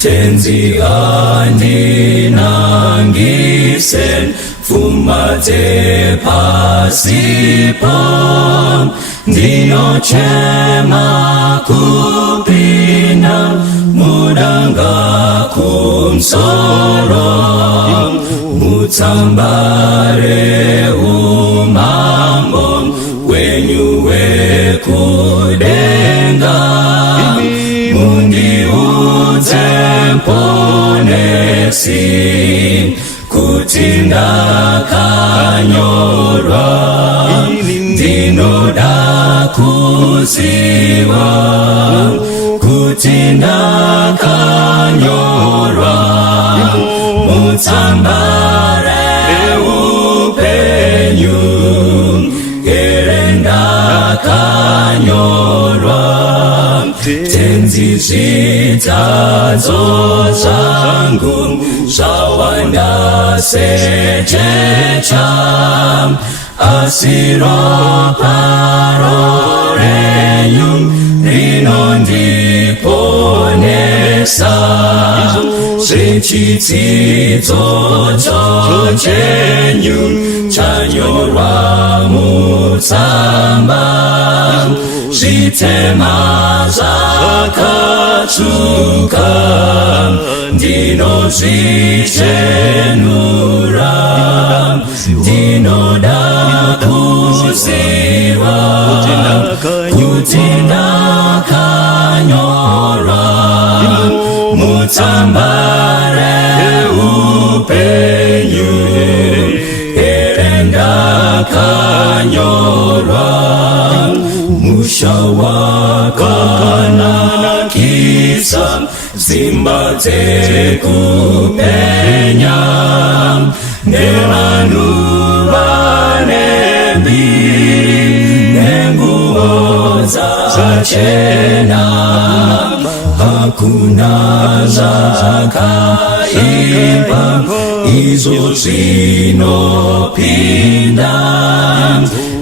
Tenzi andinangisen fumate pasipam dinochema kupina mudanga kumsorom mutambare umambom wenyuwe kudenga mundi utemponesi kutinda kanyorwa dinoda kusiwa kutinda kanyorwa mutambare upenyu gerenda kanyorwa tenzi zitazo zangu shawanda sejecham asiro parorenyum rinondiponesa sechitizo chochenyum chanyorwa mutsamba Shitema zakatsuka Dino zichenura Dino da kusiwa Kutinda kanyora Mutambare upenyu Erenda kanyora Mushawakana kisam Zimbate kupenya Nemanuba nebi Nenguoza chena Hakuna zakaiba Izo zinopinda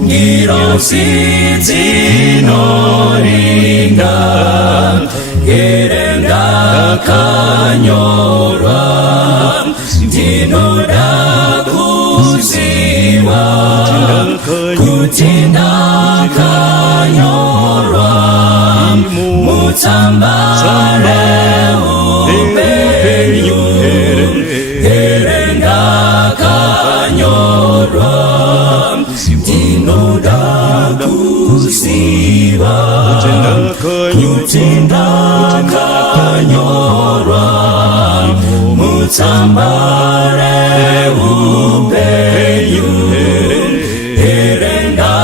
Nirosizinoringa Gerenda kanyorwa Dinoda kusiwa Kutinda kanyorwa Mutambare upenyu Gerenda kanyorwa Dinoda kusiwa Kutinda kanyorwa Mutambare upenyu Herenda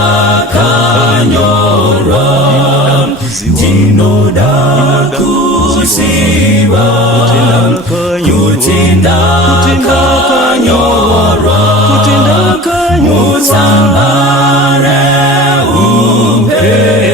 kanyorwa Dinoda kusiwa Kutinda kanyorwa Mutambare upenyu